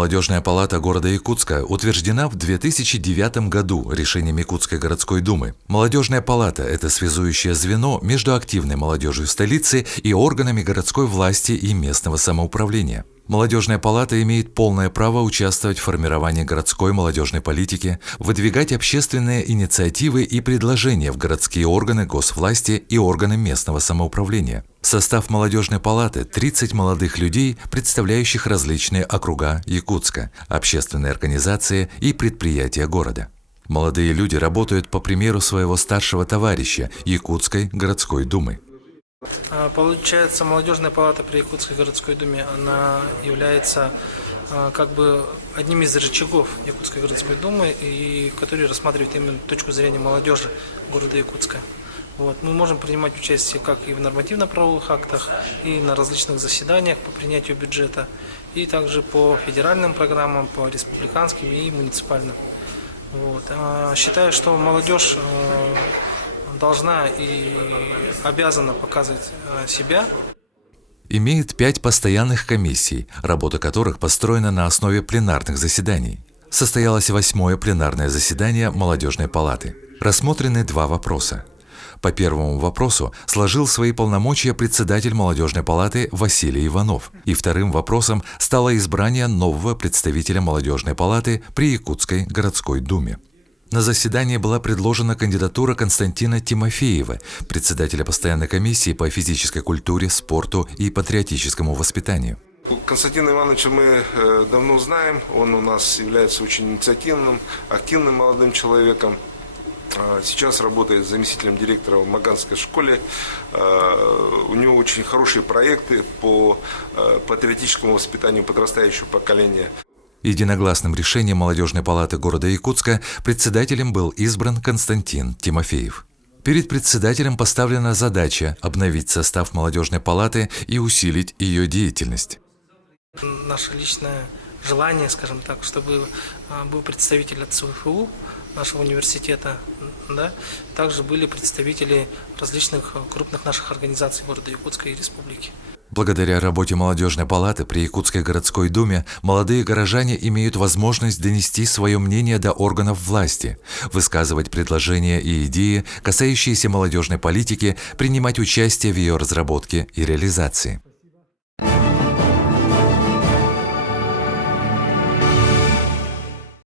Молодежная палата города Якутска утверждена в 2009 году решением Якутской городской думы. Молодежная палата – это связующее звено между активной молодежью столицы и органами городской власти и местного самоуправления. Молодежная палата имеет полное право участвовать в формировании городской молодежной политики, выдвигать общественные инициативы и предложения в городские органы госвласти и органы местного самоуправления. Состав молодежной палаты – 30 молодых людей, представляющих различные округа Якутска, общественные организации и предприятия города. Молодые люди работают по примеру своего старшего товарища Якутской городской думы. Получается, молодежная палата при Якутской городской думе, она является одним из рычагов Якутской городской думы, и который рассматривает именно точку зрения молодежи города Якутска. Мы можем принимать участие как и в нормативно-правовых актах, и на различных заседаниях по принятию бюджета, и также по федеральным программам, по республиканским и муниципальным. Считаю, что молодежь должна и обязана показывать себя. Имеет 5 постоянных комиссий, работа которых построена на основе пленарных заседаний. Состоялось 8-е пленарное заседание Молодежной палаты. Рассмотрены 2 вопроса. По первому вопросу сложил свои полномочия председатель Молодежной палаты Василий Иванов, и вторым вопросом стало избрание нового представителя Молодежной палаты при Якутской городской думе. На заседании была предложена кандидатура Константина Тимофеева, председателя постоянной комиссии по физической культуре, спорту и патриотическому воспитанию. Константина Ивановича мы давно знаем, он у нас является очень инициативным, активным молодым человеком. Сейчас работает заместителем директора в Маганской школе. У него очень хорошие проекты по патриотическому воспитанию подрастающего поколения. Единогласным решением Молодежной палаты города Якутска председателем был избран Константин Тимофеев. Перед председателем поставлена задача обновить состав Молодежной палаты и усилить ее деятельность. Наше личное желание, чтобы был представитель от СУФУ, нашего университета, также были представители различных крупных наших организаций города Якутска и республики. Благодаря работе Молодежной палаты при Якутской городской думе молодые горожане имеют возможность донести свое мнение до органов власти, высказывать предложения и идеи, касающиеся молодежной политики, принимать участие в ее разработке и реализации.